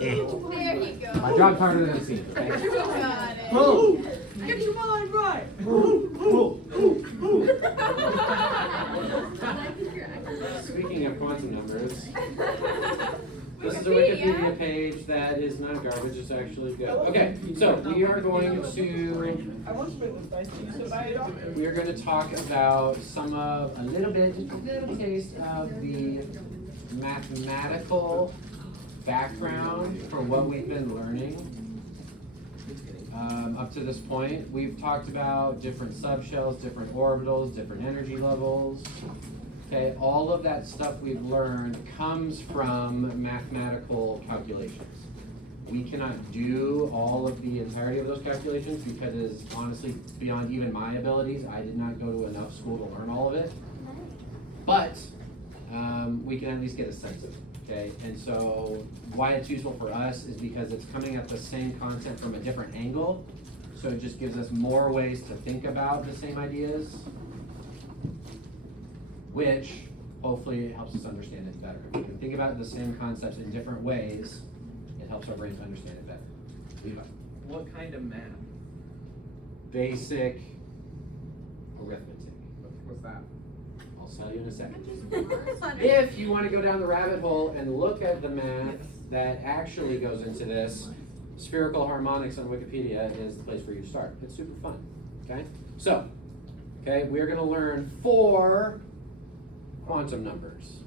There you go. My job's harder than it seems, okay? You got it. Boom! Get your mind right! Speaking of quantum numbers, this is a Wikipedia page that is not garbage, it's actually good. Okay, so we are going to talk about a little taste of the mathematical background for what we've been learning up to this point. We've talked about different subshells, different orbitals, different energy levels. Okay, all of that stuff we've learned comes from mathematical calculations. We cannot do all of the entirety of those calculations because it is honestly beyond even my abilities. I did not go to enough school to learn all of it. But we can at least get a sense of it, okay? And so why it's useful for us is because it's coming at the same concept from a different angle. So it just gives us more ways to think about the same ideas, which hopefully helps us understand it better. If we can think about the same concepts in different ways, it helps our brains understand it better. Levi. What kind of math? Basic arithmetic. What's that? I'll tell you in a second. If you want to go down the rabbit hole and look at the math that actually goes into this, spherical harmonics on Wikipedia is the place where you start. It's super fun, okay? So, okay, we're going to learn 4 quantum numbers.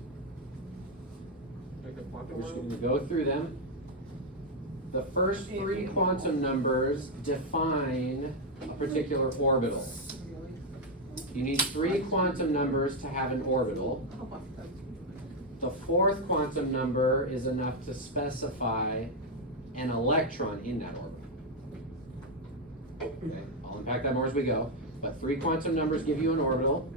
We're just going to go through them. The first 3 quantum numbers define a particular orbital. You need 3 quantum numbers to have an orbital. The 4th quantum number is enough to specify an electron in that orbital. Okay, I'll unpack that more as we go. But 3 quantum numbers give you an orbital.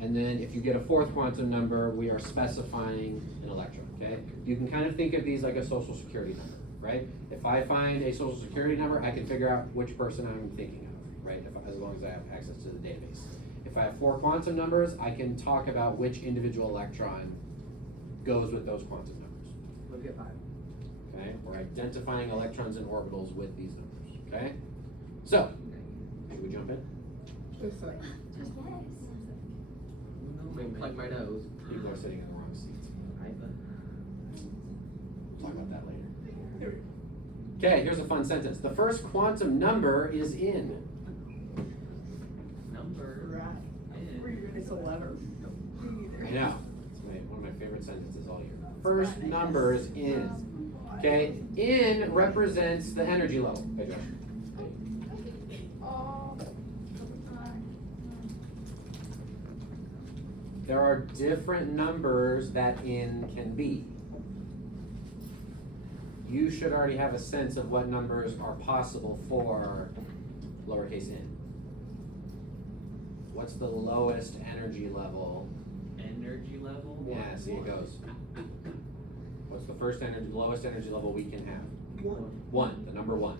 And then if you get a 4th quantum number, we are specifying an electron, okay? You can kind of think of these like a social security number, right? If I find a social security number, I can figure out which person I'm thinking of, right? As long as I have access to the database. If I have 4 quantum numbers, I can talk about which individual electron goes with those quantum numbers. Look at 5. Okay, we're identifying electrons and orbitals with these numbers, okay? So, should we jump in? Plug my nose. People are sitting in the wrong seats. Talk about that later. Okay, here's a fun sentence. The first quantum number is in. It's a letter. I know. It's one of my favorite sentences all year. First number is in. Okay, in represents the energy level. Okay, Josh. There are different numbers that in can be. You should already have a sense of what numbers are possible for lowercase n. What's the lowest energy level? Energy level? Yeah, see, it goes. What's the lowest energy level we can have? 1, the number 1.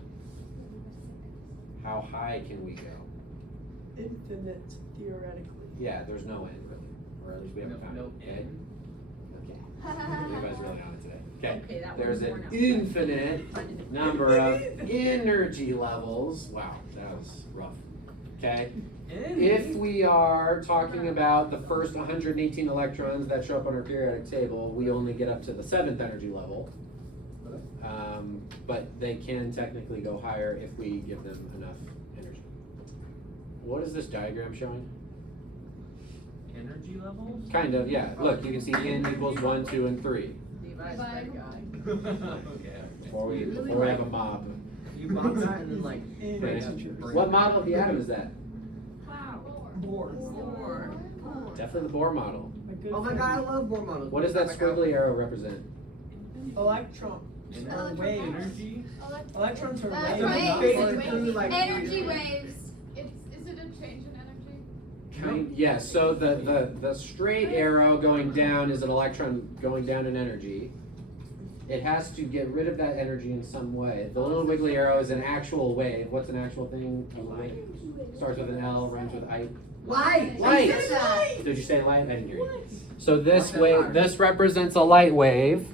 How high can we go? Infinite, theoretically. Yeah, there's no end really. Or at least we haven't found it. Okay. Everybody's really on it today. Okay. There's an infinite number of energy levels. Wow, that was rough. Okay. If we are talking about the first 118 electrons that show up on our periodic table, we only get up to the 7th energy level. But they can technically go higher if we give them enough energy. What is this diagram showing? Energy levels? Kind of, yeah. Look, you can see n equals 1, 2, and 3. Okay. Before we have a mob. You bought that and then like. What model of the atom is that? Bohr. Definitely the Bohr model. Oh my god, I love Bohr models. What does that squiggly arrow represent? Electron. Wave. Energy? Electrons are That's waves. right. Energy waves. Is it a change in energy? Yeah, so the straight arrow going down is an electron going down in energy. It has to get rid of that energy in some way. The little wiggly arrow is an actual wave. What's an actual thing? A light. Starts with an L, rhymes with I. Light! Light! Did you say light? I didn't hear you. So this represents a light wave,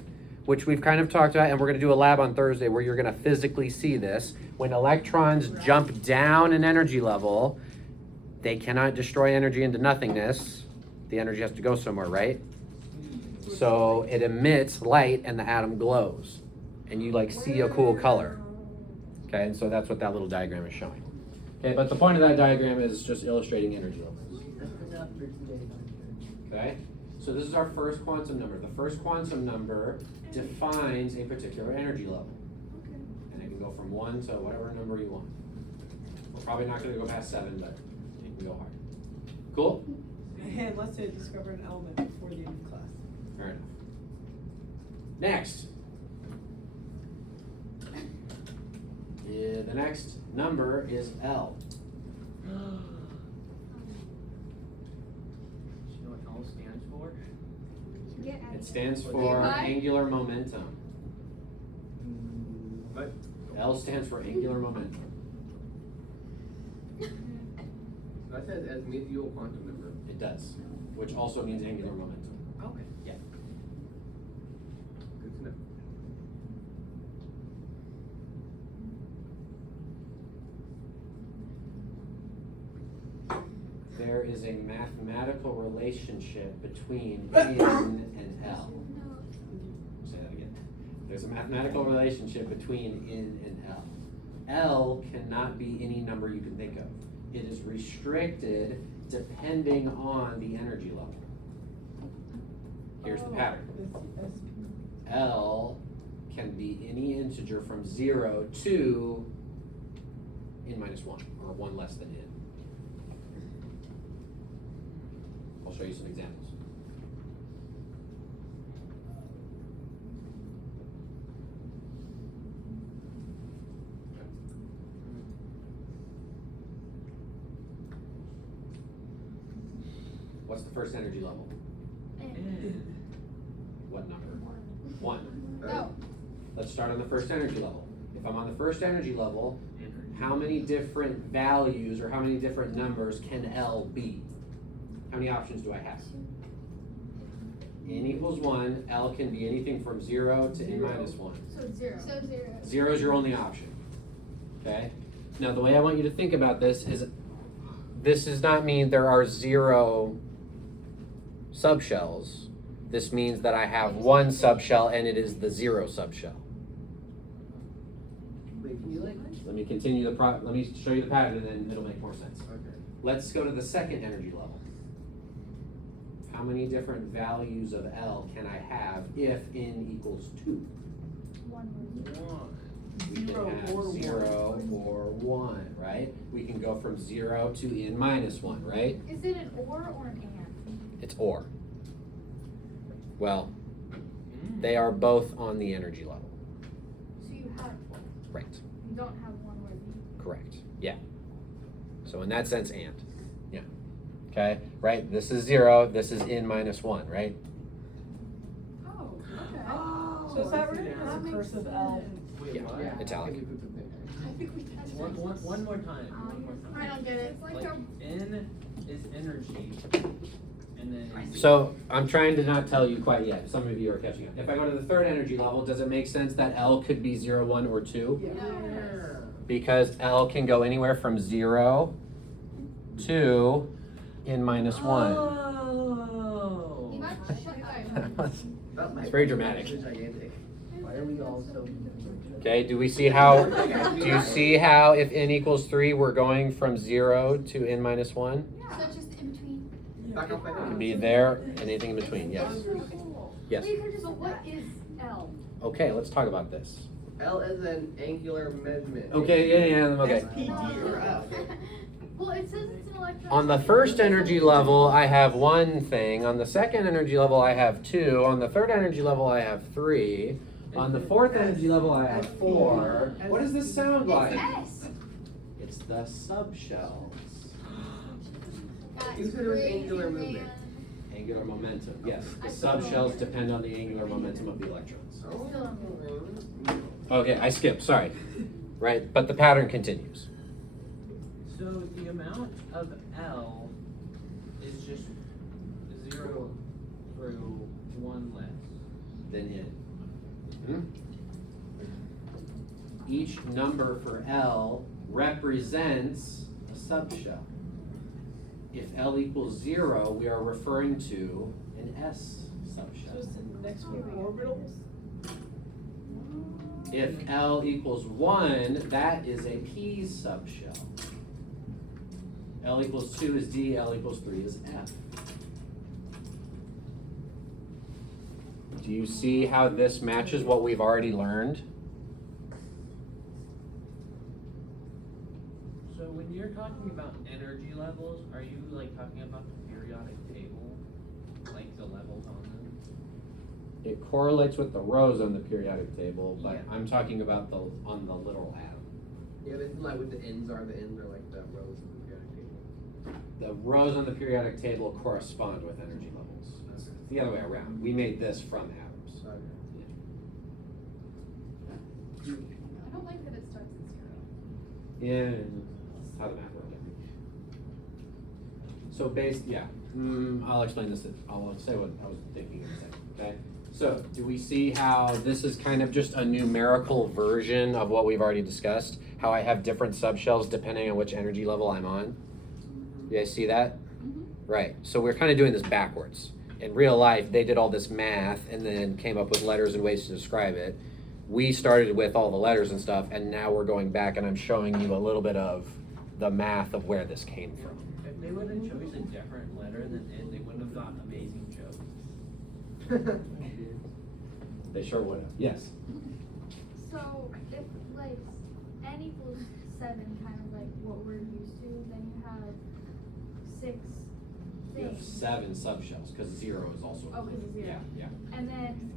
which we've kind of talked about, and we're going to do a lab on Thursday where you're going to physically see this. When electrons jump down an energy level, they cannot destroy energy into nothingness. The energy has to go somewhere, right? So it emits light and the atom glows. And you like see a cool color. Okay, and so that's what that little diagram is showing. Okay, but the point of that diagram is just illustrating energy levels. Okay, so this is our first quantum number. The first quantum number defines a particular energy level. And it can go from 1 to whatever number you want. We're probably not going to go past 7, but it can go hard. Cool? And let's say discover an element before the end of class. Fair enough. Next. Yeah, the next number is L. Do you know what L stands for? It stands Okay, for bye. angular momentum. What? L stands for angular momentum. That says as medial quantum number. It does, which also means angular momentum. Okay. Yeah. Good to know. There is a mathematical relationship between in and L. Say that again. There's a mathematical relationship between in and L. L cannot be any number you can think of. It is restricted depending on the energy level. Here's the pattern. L can be any integer from 0 to n minus 1, or 1 less than n. I'll show you some examples. What's the first energy level? What number? 1. No. Let's start on the first energy level. If I'm on the first energy level, how many different values or how many different numbers can L be? How many options do I have? N equals 1. L can be anything from 0 to n minus 1. So 0. So 0. 0 is your only option. Okay? Now, the way I want you to think about this does not mean there are 0 subshells. This means that I have 1 subshell and it is the 0 subshell. Wait, can you like? Let me continue let me show you the pattern and then it'll make more sense. Okay. Let's go to the second energy level. How many different values of L can I have if n equals 2? 1. We can have 0 or 1, right? We can go from 0 to n minus 1, right? Is it an or an and? It's or. Well, they are both on the energy level. So you have one. Right. You don't have one where the. Correct. Yeah. So in that sense, and. Yeah. Okay, right? This is 0, this is n minus 1, right? Oh, okay. Oh, So is that I see right? now. That's a cursive L. Wait, Yeah, what? italic. I think we touched One more time. One more time. I don't get it. It's like Like a. N is energy, and then So I'm trying to not tell you quite yet. Some of you are catching up. If I go to the third energy level, does it make sense that L could be 0, 1, or 2? Yeah. Because L can go anywhere from 0 to n minus 1. Oh. You might shut up. It's very dramatic. It's gigantic. Why are we all so? Okay, do you see how if n equals 3, we're going from 0 to n minus 1? So just in between. Back up, back It up. can be there and anything in between, yes. Yes. So what is L? Okay, let's talk about this. L is an angular measurement. Okay, yeah, okay. SPD or F. Well, it says it's an electron. On the first energy level, I have 1 thing. On the second energy level, I have 2. On the third energy level, I have 3. On the fourth energy level, I have 4. What does this sound like? It's S. It's the subshells. That's You said it was crazy, angular man. movement. Angular momentum, yes. The subshells depend on the angular momentum of the electrons. Okay, I skipped, sorry. Right, but the pattern continues. So the amount of L is just 0 through 1 less. Then n. each number for L represents a subshell. If L equals 0, we are referring to an S So subshell. is the next one orbitals? If L equals 1, that is a P subshell. L equals 2 is D, L equals 3 is F. Do you see how this matches what we've already learned? So when you're talking about energy levels, are you like talking about the periodic table? Like the levels on them? It correlates with the rows on the periodic table, but Yeah. I'm talking about on the literal atom. Yeah, this is like what the ends are. The ends are like the rows of the periodic table. The rows on the periodic table correspond with energy levels. It's the other way around. We made this from atoms. I don't like that it starts at 0. Yeah, that's how the math works. So I'll explain this. I'll say what I was thinking in a second, okay? So, do we see how this is kind of just a numerical version of what we've already discussed? How I have different subshells depending on which energy level I'm on? You guys see that? Right, so we're kind of doing this backwards. In real life, they did all this math and then came up with letters and ways to describe it. We started with all the letters and stuff, and now we're going back and I'm showing you a little bit of the math of where this came from. If they would have chosen a different letter than it, they wouldn't have gotten amazing jokes. They sure would have. Yes. So if like n equals 7, kind of like what we're used to, then you have 6 You have things. 7 subshells, because 0 is also. Oh, 'cause it's 0. Yeah. And then,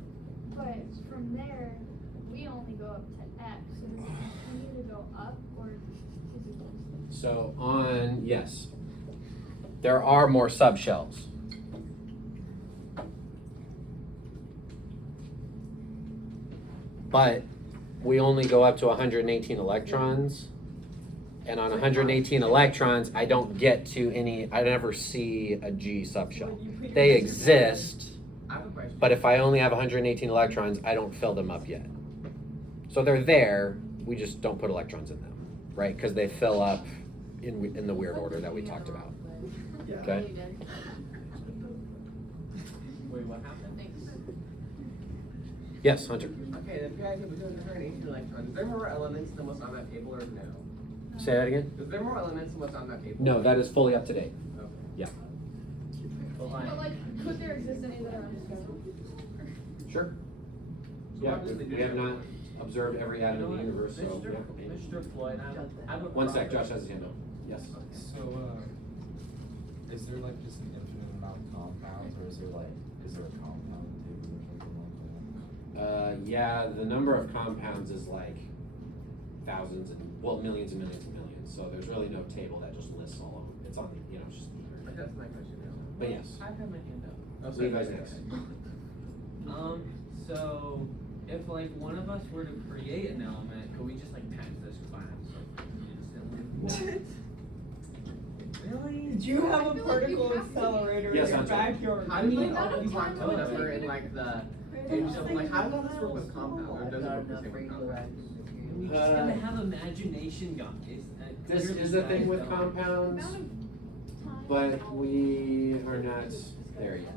but from there, we only go up to F. So does it continue to go up, or is it just? So yes, there are more subshells. But we only go up to 118 electrons. And on 118 electrons, I don't get to I never see a G subshell. They exist, I have a question. but if I only have 118 electrons, I don't fill them up yet. So they're there, we just don't put electrons in them, right? Because they fill up in the weird order that we talked about. Okay? Wait, what happened? Yes, Hunter. Okay, the periodic table is 118 electrons. Is there more elements than what's on that table, or no? Say that again? Is there more elements than what's on that table? No, that is fully up to date. Okay. Yeah. Well, But like, could there exist any that are undiscovered? Sure. So Yeah, why would they do we have that? not observed every atom in the universe, so. Mr. Floyd, I have a One sec, problem. Josh has his hand up. Yes. So, is there like just an infinite amount of compounds, or is there a compound table or something like that? Yeah, the number of compounds is like thousands and, millions and millions and millions. So there's really no table that just lists all of them. It's on the, it's just. But that's my question now. But yes. I've had my hand up. Oh, sorry. Levi's next. So if like one of us were to create an element, could we just like pass this class instantly? Really? Did you have I a feel like you particle have to. accelerator Yes, in your Hunter. backyard? How do you Like, get not all a these ton, quantum but number like- in like the It's so, like how does this work with compounds, or does it work the same with compounds? We just gotta have imagination, guys. This Clearly is the you thing guys with don't. compounds, Amount of time. but we are not there yet.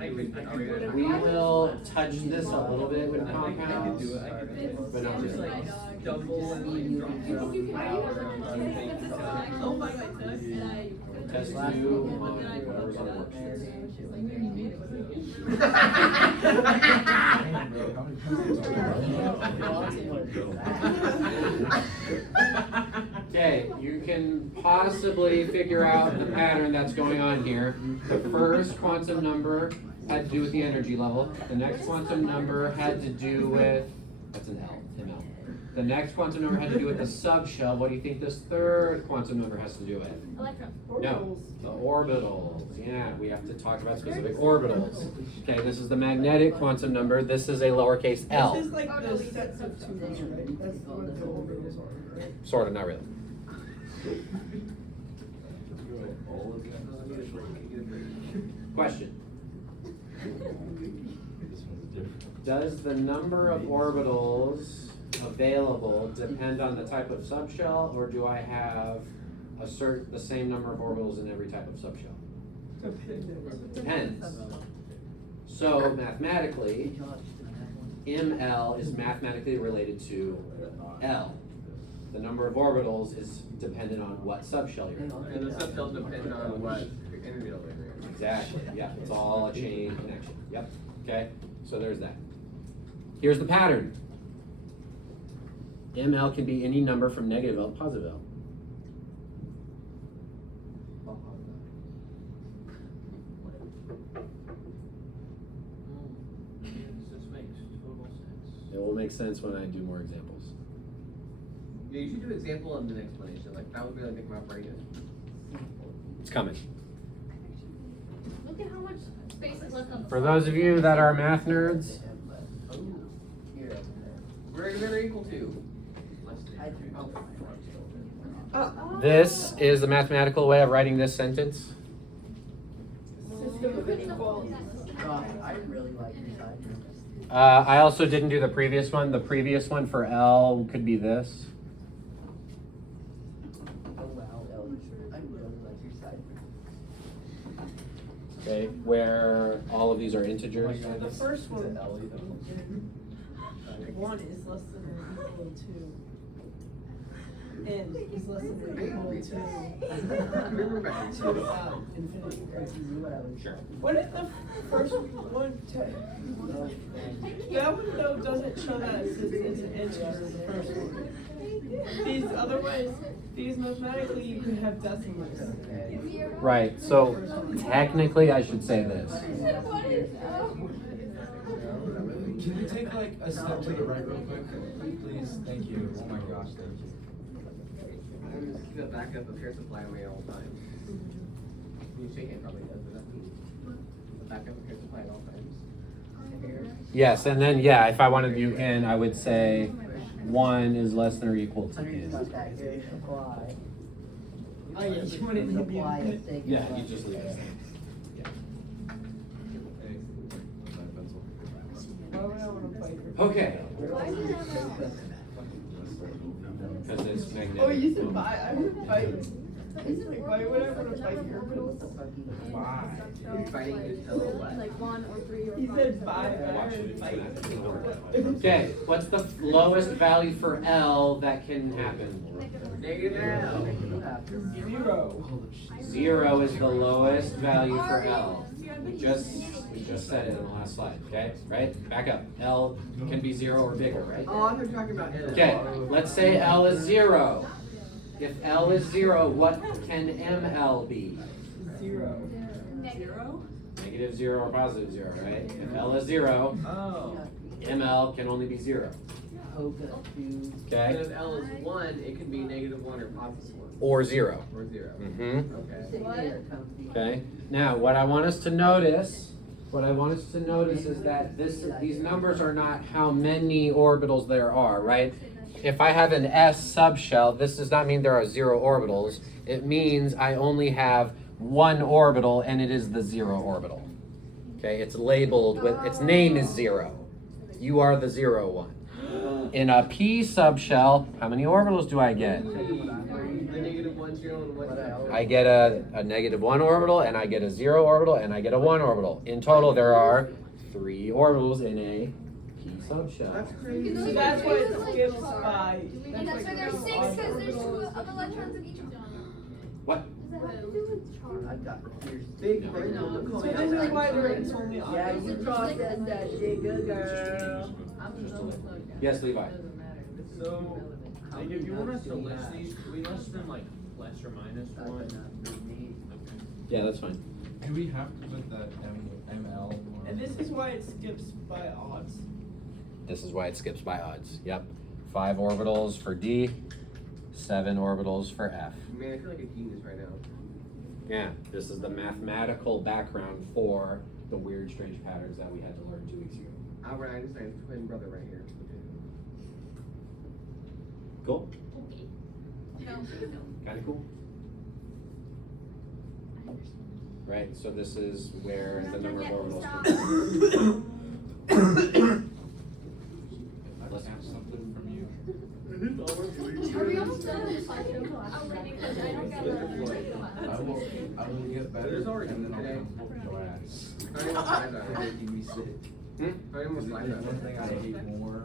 I could We will touch this a little bit with I could compounds. do it. I could do it. But not Just really. like stumble and drop Do you think you can power do on it? things. Oh my goodness. Test 2 on whatever's on the worksheet. Okay, you can possibly figure out the pattern that's going on here. The first quantum number had to do with the energy level. The next quantum number had to do with, that's an L, ML. The next quantum number had to do with the subshell. What do you think this third quantum number has to do with? Electrons. No, the orbitals. Yeah, we have to talk about specific orbitals. Okay, this is the magnetic quantum number. This is a lowercase This l. is like the sets of twos, right? That's what the orbitals are, right? Sort of, not really. Question. This one's different. Does the number of orbitals of available depend on the type of subshell, or do I have the same number of orbitals in every type of subshell? Depends. So mathematically, ML is mathematically related to L. The number of orbitals is dependent on what subshell you're in. And the subshells depend on what energy level you're in. Exactly, yeah, it's all a chain connection, yep, okay, so there's that. Here's the pattern. ML can be any number from negative L to positive L. This makes total sense. It will make sense when I do more examples. Yeah, you should do example and then explanation. Like that would really make my brain it. It's coming. Look at how much space is left on the. For those of you that are math nerds, Greater than or equal to. this is the mathematical way of writing this sentence. System of inequalities. I really like this idea. I also didn't do the previous one. The previous one for L could be this. Oh wow, Ellie, I really like your side. Okay, where all of these are integers. The first one, Ellie though. 1 is less than or equal to. N is less than or equal to infinity. That's easy what I was. Sure. What if the first one, that one though doesn't show that it says it's an integer, the first one. These other ways, these mathematically you could have decimals. Right, so technically I should say this. Can you take like a step to the right real quick? Please, thank you. Oh my gosh, thank you. I'm just keep a backup of hair supply on me all the time. You shake hand probably does, but that's me. A backup of hair supply at all times. Yes, and then, yeah, if I wanted to do N, I would say 1 is less than or equal to I mean, N. about that here, supply. Oh yeah, you want it to be. Supply is taken. Yeah, you just leave it. Why would I want to fight for? Okay, Why do you have a? because it's magnetic. Oh, you said buy, I would fight. But isn't Like, why would I want to fight number your of orbitals? orbitals Why? in the subshell, You're fighting like, to tell is it what? like 1 or 3 or 5? He said buy, Watch I it, would it's fight. gonna- Okay, what's the lowest value for L that can happen? Negative L. 0. 0 is the lowest value for L. We just said it in the last slide, okay? Right? Back up. L can be 0 or bigger, right? Oh, I was talking about N. Okay, let's say L is 0. If L is 0, what can ML be? 0. Negative 0 or positive 0, right? If L is 0, Oh. ML can only be 0, Hope that you. And okay? if L is 1, it can be negative 1 or positive 1. Or 0. Or 0. Mm-hmm. Okay. Okay, now what I want us to notice is that these numbers are not how many orbitals there are, right? If I have an S subshell, this does not mean there are 0 orbitals. It means I only have 1 orbital and it is the 0 orbital. Okay, it's labeled with, its name is 0. You are the 0 one. In a P subshell, how many orbitals do I get? The negative 1, 0, and 1. I get a negative 1 orbital, and I get a 0 orbital, and I get a 1 orbital. In total, there are 3 orbitals in a P subshell. That's crazy. So that's why it skips by. And that's why there's 6 because there's 2 of electrons in each of them. What? Does it have to do with charge? I've got here's. Big brain on the So this is why it's only on. Yeah, you processed that shit, good girl. Yes, Levi. So, like, if you want us to list these, can we list them like less or minus 1? Okay. Yeah, that's fine. Do we have to put the ML or? And this is why it skips by odds. This is why it skips by odds. Yep. 5 orbitals for D, 7 orbitals for F. Man, I feel like a genius right now. Yeah, this is the mathematical background for the weird, strange patterns that we had to learn 2 weeks ago. Albert Einstein's twin brother right here. Cool? No. Kinda cool? Right, so this is where the number of orbitals come from. Let's have something from you. I will get better, There's already and then I'll today. come whoop your ass. I almost died that You're way. making me sick. I almost died There's that one way. thing I hate more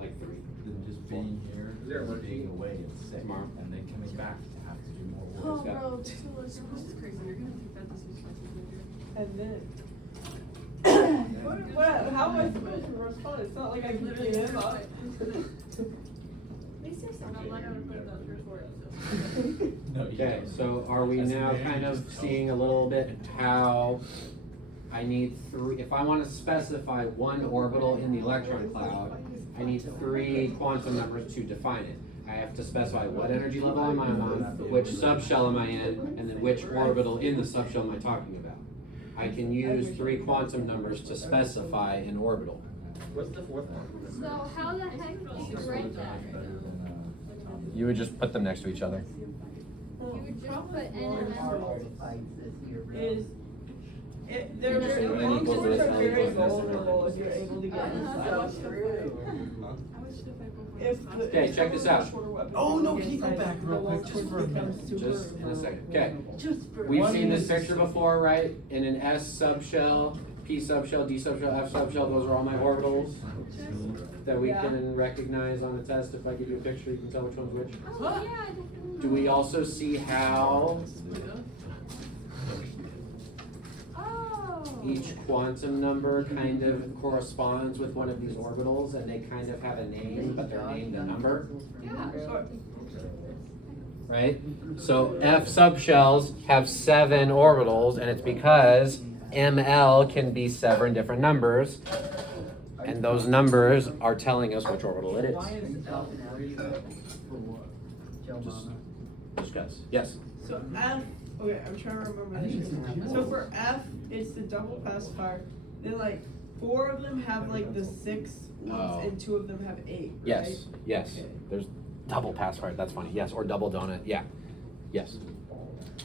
Like 3. than just being here, Is there a is worksheet? being away and sick, Tomorrow. and then coming back to have to do more Oh, work. bro, This is crazy, you're gonna take that this week, and then. How am I supposed to respond? It's not like I can literally get him up. No, you Okay, don't. so are we As a now man, kind you of just seeing a little bit how I need 3, if I wanna specify one orbital in the electron cloud, I need 3 quantum numbers to define it. I have to specify what energy level am I on, which subshell am I in, and then which orbital in the subshell am I talking about. I can use 3 quantum numbers to specify an orbital. What's the fourth one? So how the heck do you write that? Better than, You would just put them next to each other. You would just put N and All M. the fights this year, bro. Is, they're very, N long equals distance this, are N very equals this. vulnerable if you're able to get inside. So true. If the- Okay, if check this out. shorter weapons Oh, no, get can you go inside, back the real quick, long just for a sword minute? becomes super Just in a second. Okay. vulnerable. Just for. We've One seen this is- picture before, right? In an S subshell, P subshell, D subshell, F subshell, those are all my orbitals that we Yeah. can recognize on a test. If I give you a picture, you can tell which one's which. Oh, yeah, I definitely. Do we also see how Oh. each quantum number kind of corresponds with one of these orbitals and they kind of have a name, but they're named a number? Sure. Right? So F subshells have 7 orbitals, and it's because ML can be 7 different numbers, and those numbers are telling us which orbital it is. Why is L free for what? Joe Just- Mama. Discuss. Yes. So F, okay, I'm trying to remember I think this. it's So for F, it's the double pacifier. Then like 4 of them have like the 6 ones Oh. and 2 of them have 8, right? Yes. Yes. Okay. There's double password. That's funny. Yes. Or double donut. Yeah. Yes.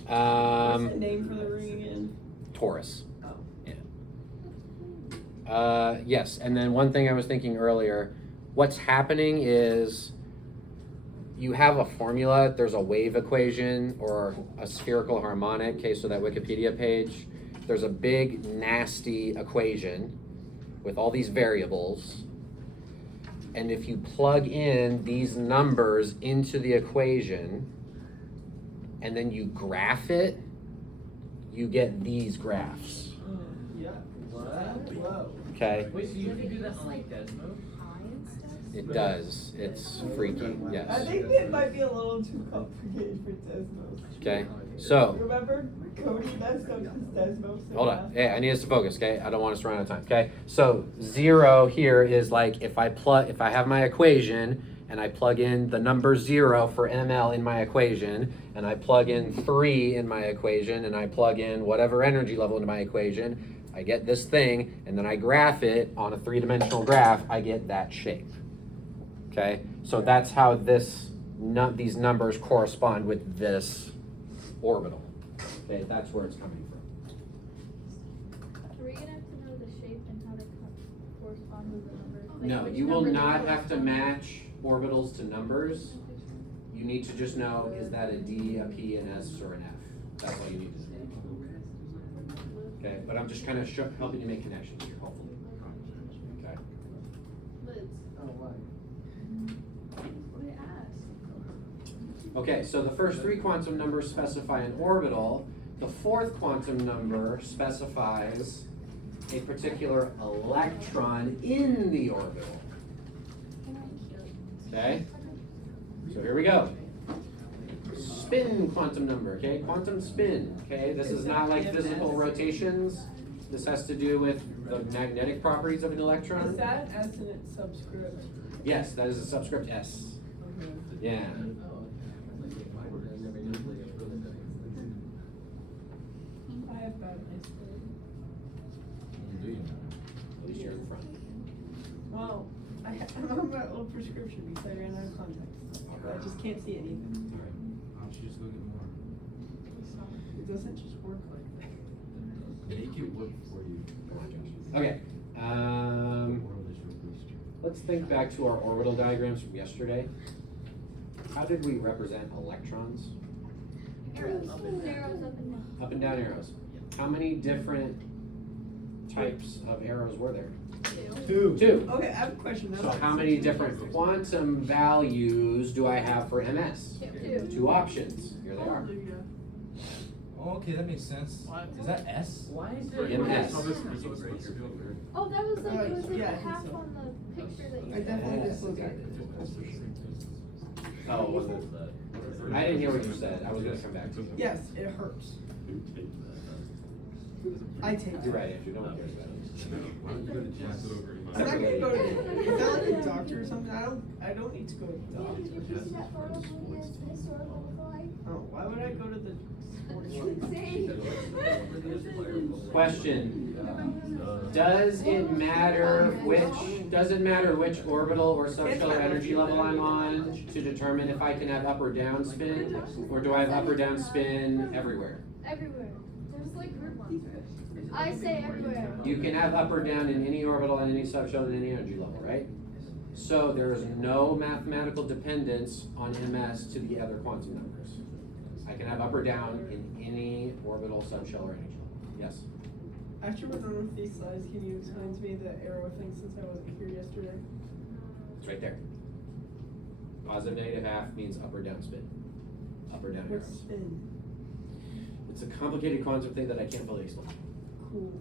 What's the name for the ring again? Taurus. Oh. Yeah. Yes, and then one thing I was thinking earlier, what's happening is you have a formula, there's a wave equation or a spherical harmonic, okay, so that Wikipedia page, there's a big nasty equation with all these variables. And if you plug in these numbers into the equation and then you graph it, you get these graphs, Yeah. Whoa. okay? Wait, so you can do that on like Desmos? It does. It's freaky. I Yes. think it might be a little too complicated for Desmos. Okay. So, Remember Cody messed up his Desmos? hold on. Hey, I need us to focus. Okay. I don't want us to run out of time. Okay. So 0 here is like if I have my equation and I plug in the number 0 for ML in my equation, and I plug in 3 in my equation, and I plug in whatever energy level into my equation, I get this thing, and then I graph it on a 3-dimensional graph. I get that shape. Okay, so that's how these numbers correspond with this orbital. Okay, that's where it's coming from. Are we gonna have to know the shape and how they correspond with the numbers? Like, No, which you will number they not have to correspond? match orbitals to numbers. You need to just know, is that a D, a P, an S, or an F? That's all you need to know. Okay, but I'm just kind of helping you make connections here, hopefully. Okay. Oh, what? Okay, so the first 3 quantum numbers specify an orbital. The 4th quantum number specifies a particular electron in the orbital. Okay? So here we go. Spin quantum number, okay? Quantum spin, okay? This is not like physical rotations. This has to do with the magnetic properties of an electron. Is that S in its subscript? Yes, that is a subscript S. Yeah. I have bad eyesight. Do you know? At least you're in front. Well, I'm on my old prescription because I ran out of contacts. I just can't see anything. Why don't you just go get more? It doesn't just work like that. Make it work for you. Okay. Or this your booster. Let's think back to our orbital diagrams from yesterday. how did we represent electrons? Arrows up and down. Up and down arrows. How many different types of arrows were there? Two. Okay, I have a question. So how many different quantum values do I have for MS? Two options. Here they are. Oh, okay, that makes sense. Is that S? Why is there MS. Oh, that was like, it was like Yeah, I the think half so. on the picture that you I definitely just looked at Oh, was it? I didn't hear what you said. I was gonna come back to you. Yes, it hurts. I take You're it. right, Andrew. No one cares about it. I'm not gonna go to, is that like a doctor or something? I don't need to go to the doctor. Did you see that photo when he has the historical flag? Oh, why would I go to the sports Question. Does it matter which orbital or substellar energy level I'm on to determine if I can have up or down spin? Or do I have up or down spin everywhere? Everywhere. There's like group ones. I say everywhere. You can have up or down in any orbital and any subshell and any energy level, right? So there is no mathematical dependence on MS to the other quantum numbers. I can have up or down in any orbital, subshell, or energy level. Yes? After we're done with these slides, can you explain to me the arrow thing since I wasn't here yesterday? It's right there. Positive, negative half means up or down spin. Up or down What's arrows. spin? It's a complicated quantum thing that I can't fully explain. Cool.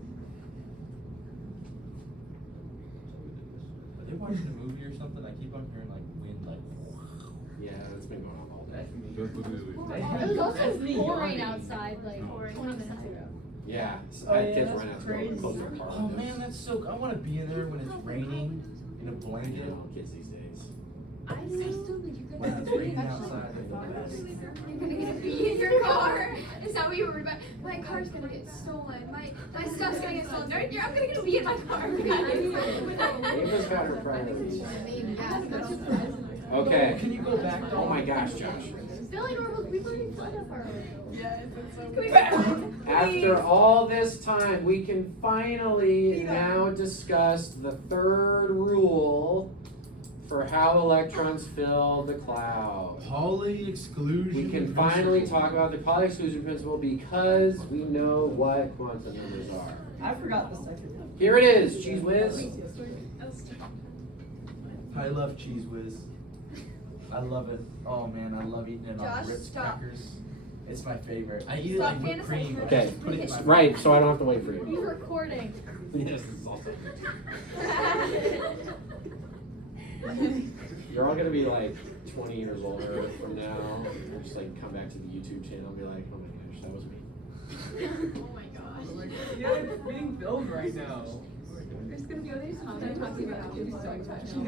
Are they watching a movie or something? I keep on hearing like wind, like. Yeah, it's been going on all day. It was also pouring outside like 20 minutes ago. Yeah, Oh, I had yeah, kids that's run out to go crazy. close their car Oh windows. man, that's so. I want to be in there when it's raining in a I blanket. know, kids these days. When it's raining outside, like the best. You're gonna get a bee in your car. Is that what you were worried about? My car's gonna get stolen. My stuff's gonna get stolen. No, I'm gonna get a bee in my car. Ava's got her priorities. Okay. Can you go back? Oh my gosh, Josh. Filling orbitals, we've already filled up our After all this time, we can finally now discuss the third rule for how electrons fill the cloud. Pauli exclusion. We can finally talk about the Pauli exclusion principle because we know what quantum numbers are. I forgot the second one. Here it is, Cheese Whiz. I love Cheese Whiz. I love it. Oh man, I love eating it Josh, on Ritz stop. crackers. It's my favorite. I eat it Stop like whipped cream. fantasizing. Okay, Put it in my right, so I don't have to wait for He's you. recording. Yes, this is also. You're all gonna be like 20 years older from now. You're just like come back to the YouTube channel and be like, oh my gosh, that was me. Oh my gosh. Yeah, it's being filmed right now. There's gonna be other times talking about how he's so touched. Are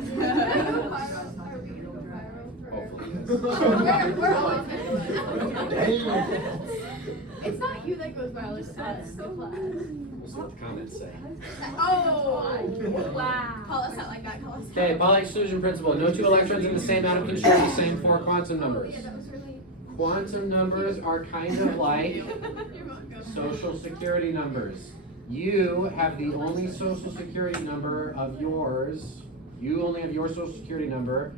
we gonna go viral for? Hopefully, We're all anyway. It's not you that goes viral, it's us, the class. We'll see what the comments say. Oh! Wow. Call us out like that. Call us out. Okay, Pauli exclusion principle. No two electrons in the same atom can share the same four quantum numbers. Yeah, that was really. Quantum numbers are kind of like You're welcome. social security numbers. You have the only social security number of yours. You only have your social security number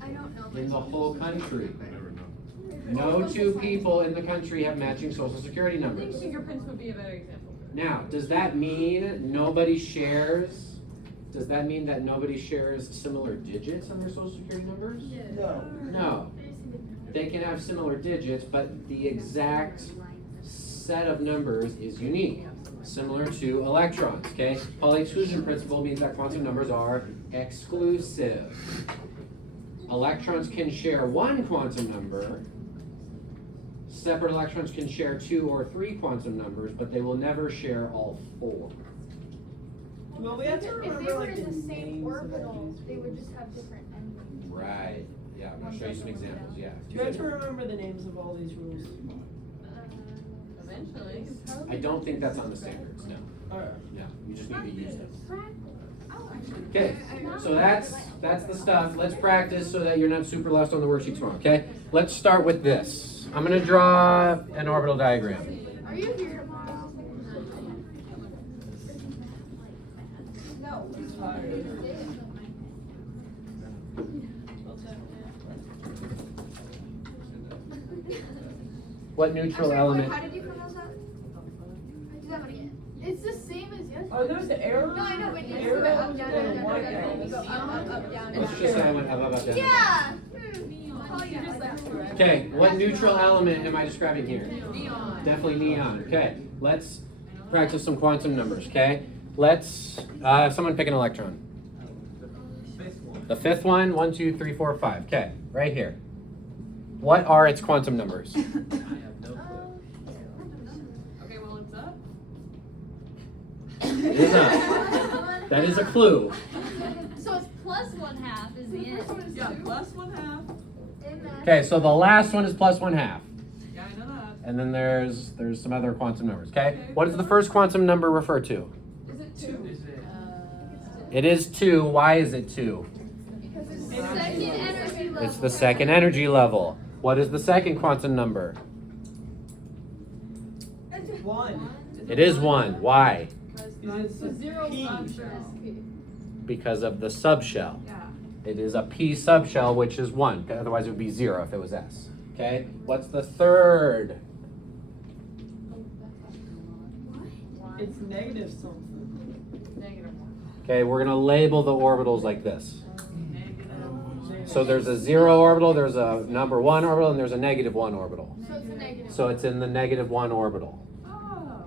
I don't know. in the whole country. No two people in the country have matching social security I think numbers. fingerprints would be a better example. Now, does that mean nobody shares? Does that mean that nobody shares similar digits on their social security numbers? No. No. They can have similar digits, but the exact set of numbers is unique, similar to electrons, okay? Pauli exclusion principle means that quantum numbers are exclusive. Electrons can share one quantum number. Separate electrons can share 2 or 3 quantum numbers, but they will never share all 4. Well, we have to If remember they were like in the names same of orbital, these they would things. just have different endings. Right. Yeah, I'm gonna show you some examples, yeah. You have to remember the names of all these rules. Eventually. I don't think that's on the standards, no. Alright. No, you just need to use them. Oh, Okay, so that's the stuff. Let's practice so that you're not super lost on the worksheet tomorrow, okay? Let's start with this. I'm gonna draw an orbital diagram. Are you here tomorrow? no. what I'm neutral sorry, element? How did you pronounce that? Do that one again. It's the same as yesterday. Are those the arrows? No, I know, but you Arrows go up, down, or down, down, white down, arrows? down, you go up, down. Let's just say I went up, down. Yeah. Okay, what neutral element am I describing here? Definitely neon. Okay, let's practice some quantum numbers. Okay, let's someone pick an electron. The fifth one. 1, 2, 3, 4, 5. Okay, right here. What are its quantum numbers? I have no clue. Okay, well, it's up. It is up. That is a clue. So it's plus 1/2 is the end. Yeah, plus 1/2. Okay, so the last one is plus 1/2. Yeah, I know that. And then there's some other quantum numbers. Okay, what does the first quantum number refer to? Is it 2? Is it? It is 2. Why is it 2? Because it's the second energy level. It's the second energy level. What is the second quantum number? 1. It is 1. Why? It's The zero P. subshell. Because of the subshell. Yeah. It is a P subshell, which is 1. Otherwise, it would be 0 if it was S. Okay? What's the third? It's negative something. Negative 1. Okay, we're going to label the orbitals like this. Negative. So there's a 0 orbital, there's a number 1 orbital, and there's a -1 orbital. So it's a negative. So it's in the -1 orbital. Oh.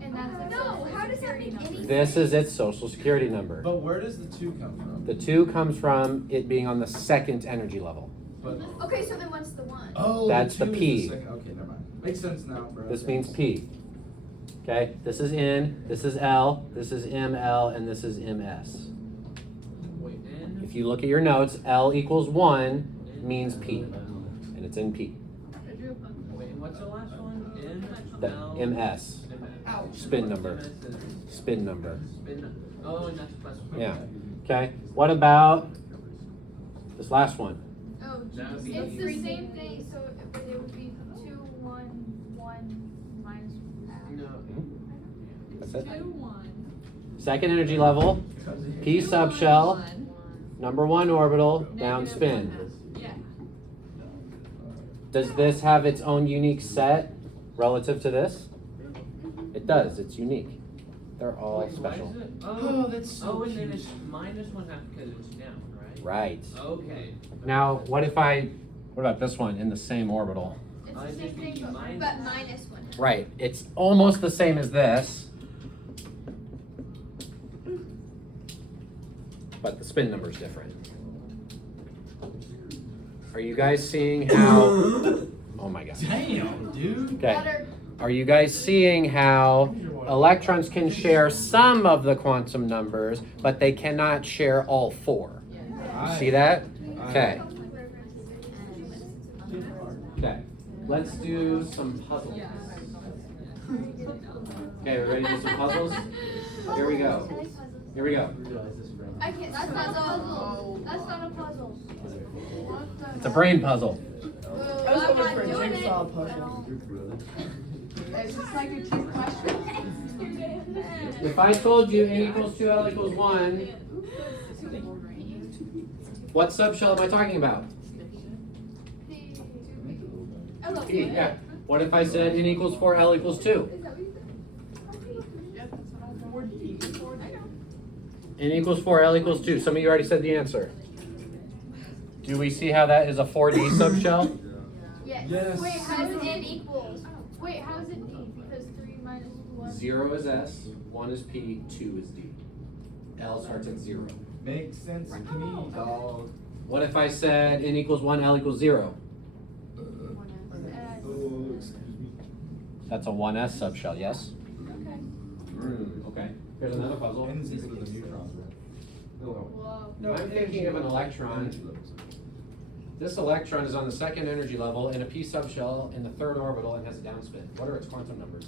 And that's a No, how does that make any sense? This is its social security number. But where does the 2 come from? The 2 comes from it being on the second energy level. But Okay, so then what's the one? oh, That's the 2 is P. second. Okay, never mind. Makes sense now, bro. This means P. Okay, this is N, this is L, this is ML, and this is MS. Wait, N? If you look at your notes, L equals 1 means P, and it's in P. Wait, what's the last one? N? The L? MS, spin number. MS is Spin number. spin. Oh, and that's plus. Yeah. Okay, what about this last one? Oh, That would be- It's the same thing, so it would be 2, 1, 1 minus half. No. That's it. 2, 1. Second energy level, P subshell, number 1 orbital, down spin. Yeah. Does this have its own unique set relative to this? It does, it's unique. They're all Wait, why special. is it? Oh, that's so Oh, and then cute. it's minus 1/2 because it's down, right? Right. Okay. Now, what about this one in the same orbital? It's I the same think thing, we minus- but minus one. Right, it's almost the same as this. But the spin number's different. Are you guys seeing how, oh my god. Damn, dude. Okay, Better. are you guys seeing how electrons can share some of the quantum numbers, but they cannot share all 4? See that? Okay. Okay, let's do some puzzles. Okay, we're ready to do some puzzles? Here we go. Here we go. I can't. That's not a puzzle. That's not a puzzle. It's a brain puzzle. I was I'm hoping not for a doing jigsaw it. puzzle. It's just like a cheap question. If I told you N equals 2, L equals 1, what subshell am I talking about? I love P, it. yeah. What if I said N equals 4, L equals 2? Is that what you said? N equals 4, L equals 2. Some of you already said the answer. Do we see how that is a 4D subshell? Yes. Yes. Wait, how is N equals? Wait, how is it D? Because 3 minus 1. 0 is S, 1 is P, 2 is D. L starts at 0. Makes sense to me, dog. What if I said N equals 1, L equals 0? Oh, excuse me. That's a 1S subshell, yes? Okay. Okay. Here's another puzzle. N is equal to the neutrons, right? Whoa. I'm thinking of an electron. This electron is on the second energy level in a P subshell in the third orbital and has a downspin. What are its quantum numbers?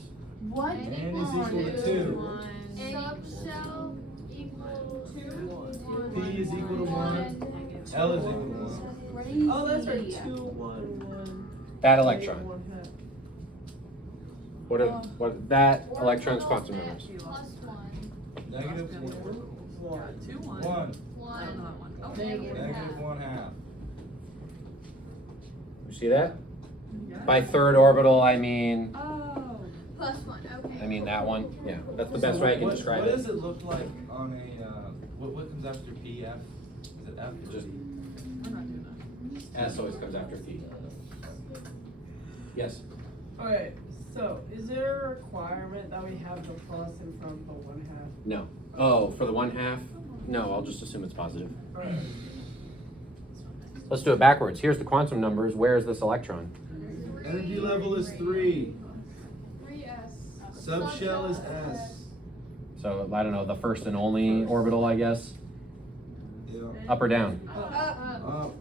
What? N is equal to 2. Subshell equals 2. P is equal to 1. L is equal to 1. Oh, that's right. 2, 1, 1. That electron. 1 half. What are that electron's quantum numbers? Plus 1. Negative 1. 2, 1. 1. 1. Okay. Negative 1 half. You see that? Yes. By third orbital, I mean, Plus one, okay. I mean that one. Yeah, that's the best way I can describe What it. does it look like on a, what comes after P, F? Is it F or Just- P? S always comes after P. Yes. Okay, so is there a requirement that we have the plus in front of the 1/2? No. Oh, for the 1/2? No, I'll just assume it's positive. Alright. Let's do it backwards. Here's the quantum numbers. Where is this electron? Energy level is 3. 3s. Subshell is S. So, I don't know, the first and only orbital, I guess? Yeah. Up or down? Up. Up.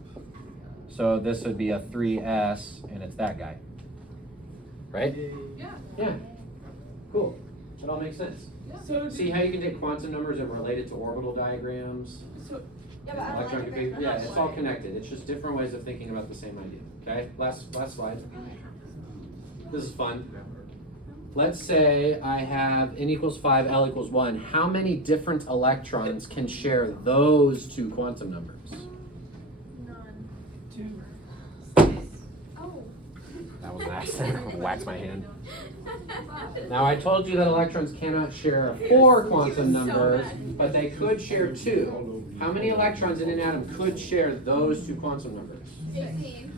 So this would be a 3s, and it's that guy. Right? Yeah. Yeah. Cool. That all makes sense. So, See how you can take quantum numbers and relate it to orbital diagrams? so Yeah, but I don't Electron like config, it. yeah, it's all connected. It's just different ways of thinking about the same idea. Okay, last slide. This is fun. Let's say I have n equals 5, l equals 1. How many different electrons can share those two quantum numbers? None. 2. Oh. That was an accident. Wax my hand. Now I told you that electrons cannot share 4 quantum numbers, but they could share 2. How many electrons in an atom could share those two quantum numbers? 18.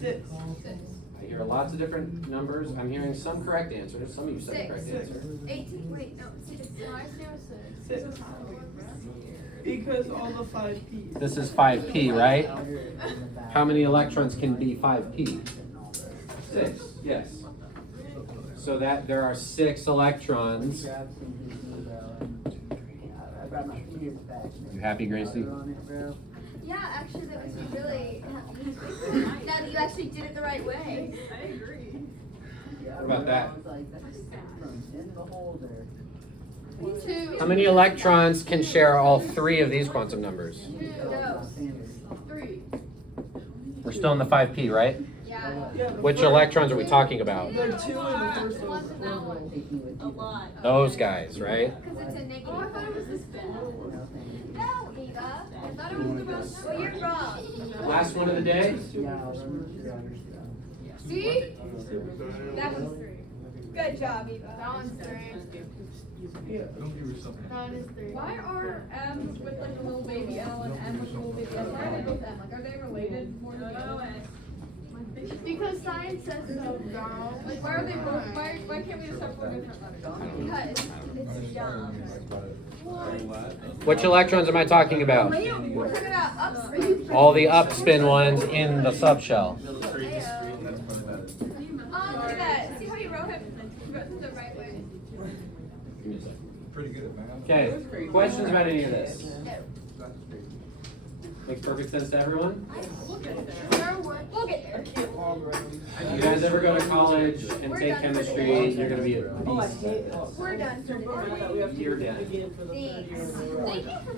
6. 6. I hear lots of different numbers. I'm hearing some correct answers. Some of you said the correct Six. answer. 18. Wait, no, 6. Why is there a 6? 6. Because all the 5 P's. This is 5p, right? How many electrons can be 5p? 6, yes. So that there are 6 electrons. You happy, Gracie? Yeah, actually, that makes me really happy. Now that you actually did it the right way. I agree. What about that? Me too. How many electrons can share all 3 of these quantum numbers? No. 3. We're still in the 5p, right? Yeah. Yeah, Which electrons are we talking about? There are 2 in the first One's in that orbital. A lot. Those guys, right? Because it's a negative. Oh, I thought it was this bad. No, Eva. I thought it was the wrong. Well, you're wrong. Last one of the day? See? That one's 3. Good job, Eva. That one's 3. Yeah. Don't give yourself That one is 3. Why are M's with like a little baby L and M with a little baby S? Why are they both M? Like, are they related more than the other? Because science says so, girl. Like, why are they both? Why can't we just have 4 different letters? Because it's dumb. Which electrons am I talking about? We're talking about upspin. All the upspin ones in the subshell. Oh, look at that. See how you wrote him? You wrote him the right way. Pretty good at math. Okay, questions about any of this? No. Makes perfect sense to everyone? We'll get there. You guys ever go to college and We're take done for chemistry, today. you're gonna be a Oh, I beast. hate We're done for today. We have to You're done. begin for the third year in a row. Thank you for